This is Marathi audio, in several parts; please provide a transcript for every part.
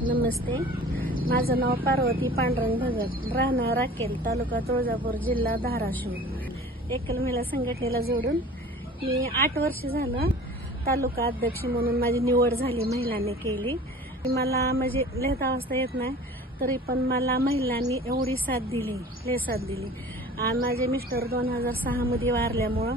नमस्ते. माझं नाव पार्वती पांडुरंग भगत. राहणार राकेल तालुका तुळजापूर जिल्हा धाराशिव. एकल महिला संघटनेला जोडून मी आठ वर्ष झालं तालुका अध्यक्ष म्हणून माझी निवड झाली महिलांनी केली. मला म्हणजे लिहिता वाजता येत नाही तरी पण मला महिलांनी एवढी साथ दिली लय साथ दिली. आणि माझे मिस्टर दोन हजार सहामध्ये वारल्यामुळं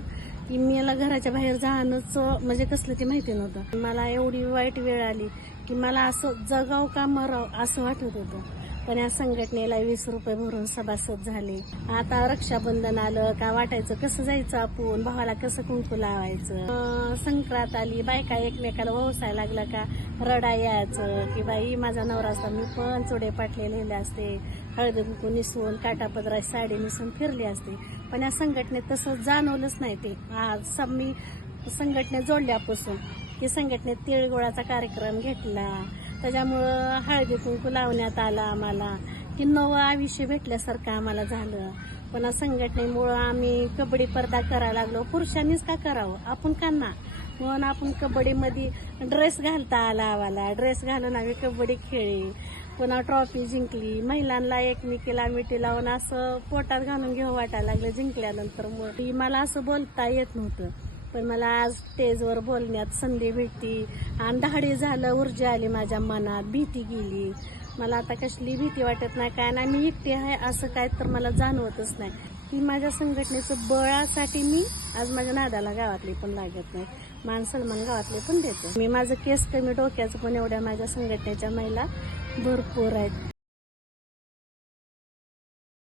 की मला घराच्या बाहेर जाणंच म्हणजे कसलं ते माहिती नव्हतं. मला एवढी वाईट वेळ आली की मला असं जगाव का मराव असं वाटत होतं. पण या संघटनेला वीस रुपये भरून सभासद झाले. आता रक्षाबंधन आलं का वाटायचं कसं जायचं आपण? भावाला कसं कुंकू लावायचं? संक्रांत आली बायका एकमेकाला व्यवसाय लागला का? रडा यायचं की बाई माझा नवरा असता मी पण चुडे पाटले लिहिले असते. हळदी कुंकू निसवून काटापदरा साडी निसून फिरली असते. पण या संघटनेत तसं जाणवलंच नाही ते. आज सब मी संघटनेत जोडल्यापासून की संघटनेत तिळगुळाचा कार्यक्रम घेतला. त्याच्यामुळं हळदी कुंकू लावण्यात आला आम्हाला. की नवं आयुष्य भेटल्यासारखं आम्हाला झालं. पण संघटनेमुळं आम्ही कबड्डी स्पर्धा करायला लागलो. पुरुषांनीच का करावं? आपण का ना? म्हणून आपण कबड्डीमध्ये ड्रेस घालता आला आम्हाला. ड्रेस घालून आम्ही कबड्डी खेळली पुन्हा ट्रॉफी जिंकली. महिलांना एकमेकीला मिठी लावून असं पोटात घालून घेऊ वाटायला लागलं जिंकल्यानंतर. मग ती मला असं बोलता येत नव्हतं. पण मला आज स्टेजवर बोलण्यात संधी भेटती आणि धाडी झालं ऊर्जा आली माझ्या मनात भीती गेली. मला आता कसली भीती वाटत नाही काय नाही मी एकटी आहे असं काय तर मला जाणवतच नाही. की माझ्या संघटनेचं बळासाठी मी आज माझ्या नादाला गावातले पण लागत नाही. मान सलमान गावातले पण देते. मी माझं केस कमी डोक्याचं पण एवढ्या माझ्या संघटनेच्या महिला भरपूर आहेत.